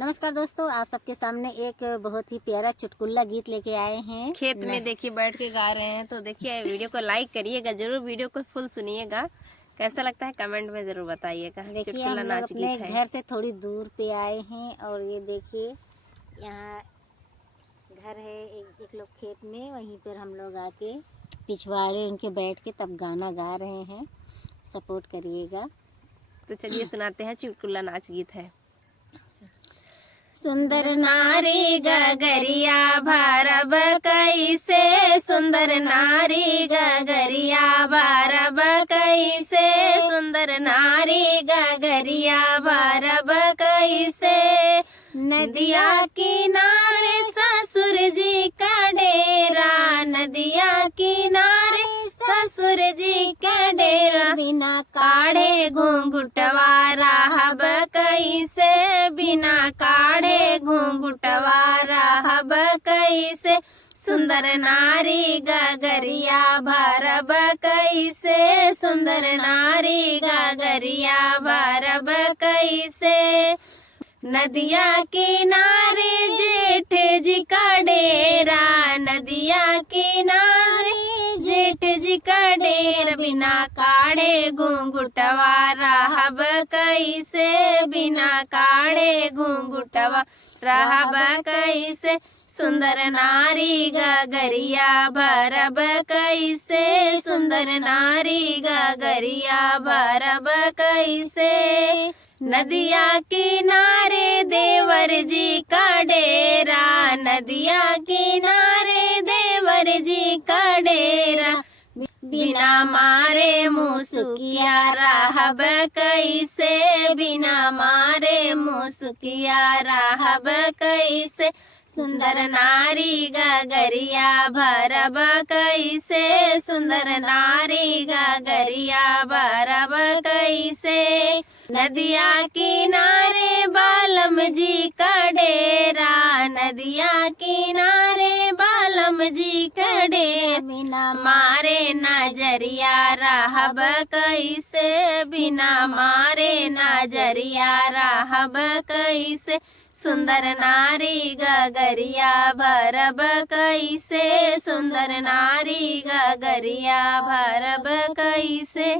नमस्कार दोस्तों, आप सबके सामने एक बहुत ही प्यारा चुटकुला गीत लेके आए हैं। खेत में देखिए बैठ के गा रहे हैं, तो देखिए वीडियो को लाइक करिएगा जरूर, वीडियो को फुल सुनिएगा। कैसा लगता है कमेंट में जरूर बताइएगा। देखिए हम लोग अपने घर से थोड़ी दूर पे आए हैं और ये देखिए यहाँ घर है एक लोग खेत में, वहीं पर हम लोग आके पिछवाड़े उनके बैठ के तब गाना गा रहे हैं। सपोर्ट करिएगा। तो चलिए सुनाते हैं, चुटकुला नाच गीत है। सुंदर नारी गगरिया भरब कैसे, सुंदर नारी गगरिया भरब कैसे, सुंदर नारी गगरिया भरब कैसे। नदिया किनारे ससुर जी का डेरा, नदिया किनारे ससुर जी का डेरा, बिना काढ़े घूंघटवा रहब कैसे, बिना काढ़े घूंघटवा रहब कैसे। सुंदर नारी गगरिया भरब कैसे, सुंदर नारी गगरिया भरब कैसे। नदिया किनारे जेठ जी का डेरा, नदिया किनारे जेठ जी का डेरा, बिना काढ़े घूंघटवा रहब कैसे, बिना काढ़े घूंघटवा रहब कैसे। सुंदर नारी गगरिया भरब कैसे, सुंदर नारी गगरिया भरब कैसे। नदिया किनारे देवर जी का डेरा, नदिया किनारे देवर जी का डेरा, बिना मारे मुसुकिया रहब कैसे, बिना मारे मुसुकिया रहब कैसे। सुंदर नारी गगरिया भरब कैसे, सुंदर नारी गगरिया भरब कैसे। नदिया किनारे बालम जी का डेरा, नदिया किनारे बालम जी का डेरा, बिना मारे नजरिया रहब कैसे, बिना मारे नजरिया रहब कैसे। सुंदर नारी गगरिया भरब कैसे, सुंदर नारी गगरिया भरब कैसे।